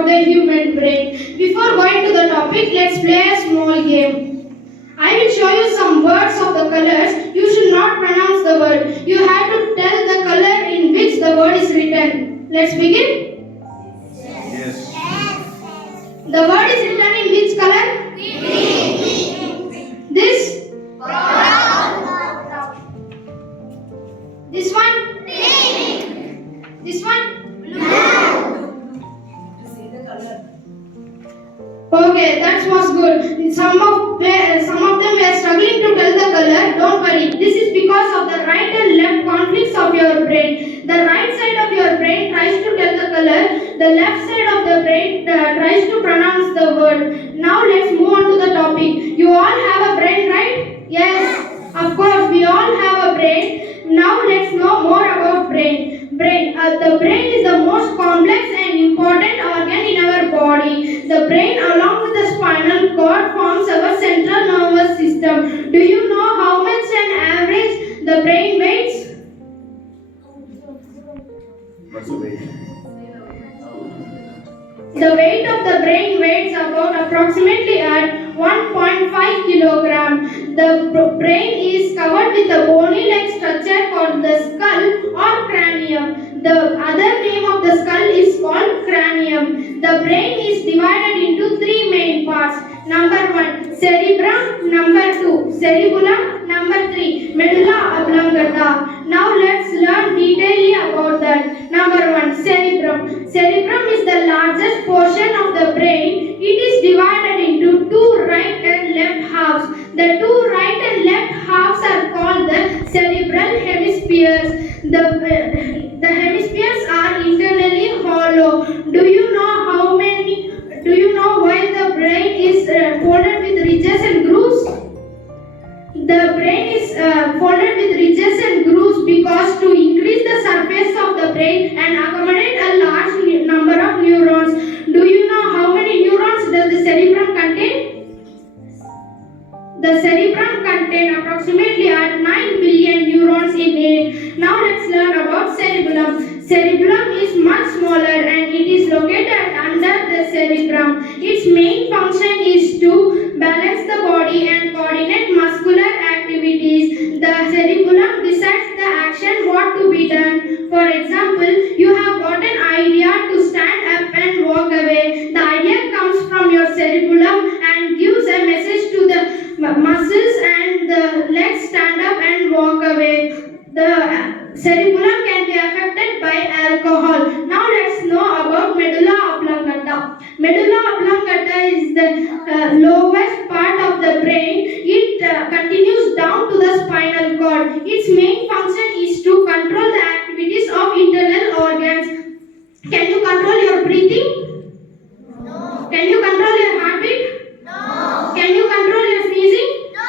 about the human brain. Before going to the topic, let's play a small game. I will show you some words of the colors. You should not pronounce the word. You have to tell the color in which the word is written. Let's begin. Yes. The word is written in which color? This? This one? This one? Okay, that was good. Some of them were struggling to tell the color. Don't worry. This is because of the right and left conflicts of your brain. The right side of your brain tries to tell the color. The left side of the brain tries to pronounce the word. Now let's move on to the topic. You all have a brain, right? Yes. Of course, we all have a brain. Now let's know more about brain. The brain is the most complex and important organ in our body. The brain, along with the spinal cord, forms our central nervous system. Do you know how much an average the brain weighs? What's the weight? The weight of the brain weighs about approximately at 1.5 kilogram. The brain is covered with a bony-like structure called the skull or cranium. The other name of the skull is called cranium. The brain is divided into three main parts. Number 1, cerebrum. Number 2, cerebellum. Number 3, medulla oblongata. Now let's learn detailedly about that. Number 1, cerebrum. Cerebrum is the largest portion of the brain. It is divided into two right and left halves. The two right and left halves are called the cerebral hemispheres. The hemispheres are internally hollow. Do you know why the brain is folded with ridges and grooves? The brain is folded with ridges and grooves because to increase the surface of the brain and accommodate a large number of neurons. Do you know how many neurons does the cerebrum contain? The cerebrum contains approximately at 9 billion neurons in it. Now let's learn about cerebellum. Cerebellum is much smaller and it is located under the cerebrum. Its main function is to balance the body and coordinate muscular activities. The cerebellum decides the action what to be done. For example, you have got an idea to stand up and walk away. The idea comes from your cerebellum and gives a message to the muscles and the legs stand up and walk away. The cerebellum can be affected by alcohol. Now let's know about medulla oblongata. Medulla oblongata is the lowest part of the brain. It continues down to the spinal cord. Its main function is to control the activities of internal organs. Can you control your breathing? No. Can you control your heartbeat? No. Can you control your sneezing? No.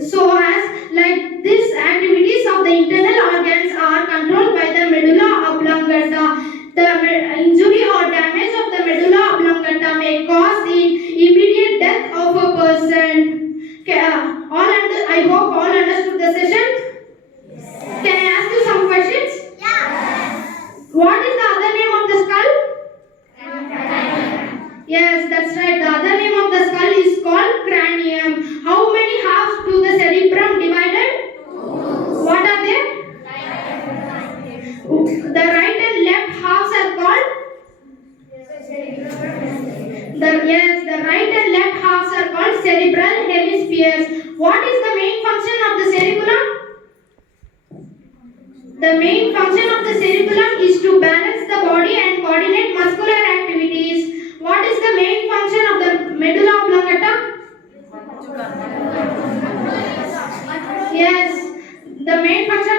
So as like these activities of the internal organs are controlled by the medulla oblongata. The injury or damage of the medulla oblongata may cause the immediate death of a person. I hope all understood the session. Yes. Can I ask you some questions? Yes. What is the other name of the skull? Cranium. Yes, that's right. The other name of the skull is called cranium. How many halves do the cerebrum divided? What are they? The right and left halves are called? The right and left halves are called cerebral hemispheres. What is the main function of the cerebellum? The main function of the cerebellum is to balance the body and coordinate muscular activities. What is the main function of the medulla oblongata? Yes, the main function